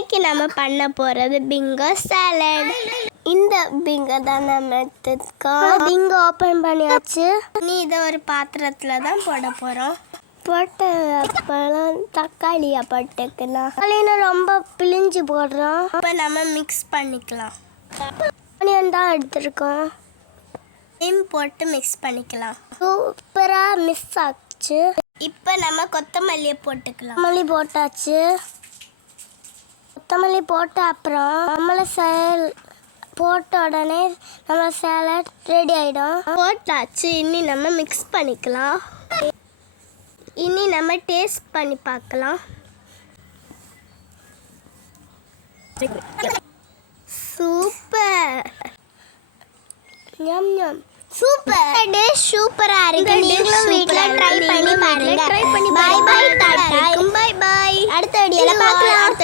இன்னைக்கு நம்ம பண்ண போகிறது பிங்கோ சாலட். இந்த பிங்கோ தான் நம்ம எடுத்துக்கோம். பிங்கோ ஓப்பன் பண்ணியாச்சு. நீ இதை ஒரு பாத்திரத்தில் தான் போட போகிறோம். போட்ட அப்புறம் தக்காளியை போட்டுக்கலாம். தக்காளியை ரொம்ப பிழிஞ்சு போடுறோம். இப்போ நம்ம மிக்ஸ் பண்ணிக்கலாம். ஆனியன் தான் எடுத்துருக்கோம். போட்டு மிக்ஸ் பண்ணிக்கலாம். சூப்பராக மிக்ஸ் ஆச்சு. இப்போ நம்ம கொத்தமல்லியை போட்டுக்கலாம். கொத்தமல்லி போட்டாச்சு. கொத்தமல்லி போட்ட அப்புறம் போட்ட உடனே நம்ம சாலட் ரெடி ஆகிடும். போட்டாச்சு. இனி நம்ம மிக்ஸ் பண்ணிக்கலாம். இனி நம்ம டேஸ்ட் பண்ணி பார்க்கலாம். சூப்பர். ஞம் ஞம். சூப்பர். டேஸ்ட் சூப்பரா இருக்கு. நீங்களும் வீட்ல ட்ரை பண்ணி பாருங்க. Bye bye tata. Bye bye. அடுத்த வீடியோல பார்க்கலாம்.